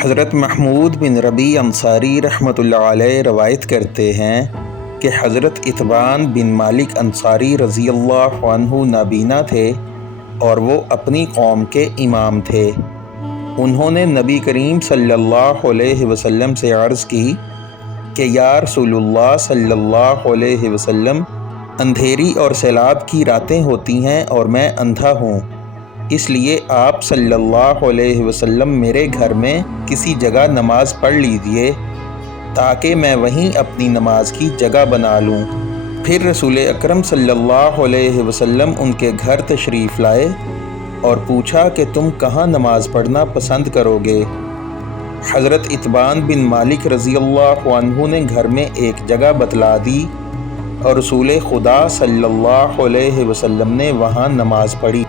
حضرت محمود بن ربیع انصاری رحمۃ اللہ علیہ روایت کرتے ہیں کہ حضرت اتبان بن مالک انصاری رضی اللہ عنہ نابینا تھے اور وہ اپنی قوم کے امام تھے۔ انہوں نے نبی کریم صلی اللہ علیہ وسلم سے عرض کی کہ یا رسول اللہ صلی اللہ علیہ وسلم، اندھیری اور سیلاب کی راتیں ہوتی ہیں اور میں اندھا ہوں، اس لیے آپ صلی اللہ علیہ وسلم میرے گھر میں کسی جگہ نماز پڑھ لیجئے تاکہ میں وہیں اپنی نماز کی جگہ بنا لوں۔ پھر رسول اکرم صلی اللہ علیہ وسلم ان کے گھر تشریف لائے اور پوچھا کہ تم کہاں نماز پڑھنا پسند کرو گے؟ حضرت اتبان بن مالک رضی اللہ عنہ نے گھر میں ایک جگہ بتلا دی اور رسول خدا صلی اللہ علیہ وسلم نے وہاں نماز پڑھی۔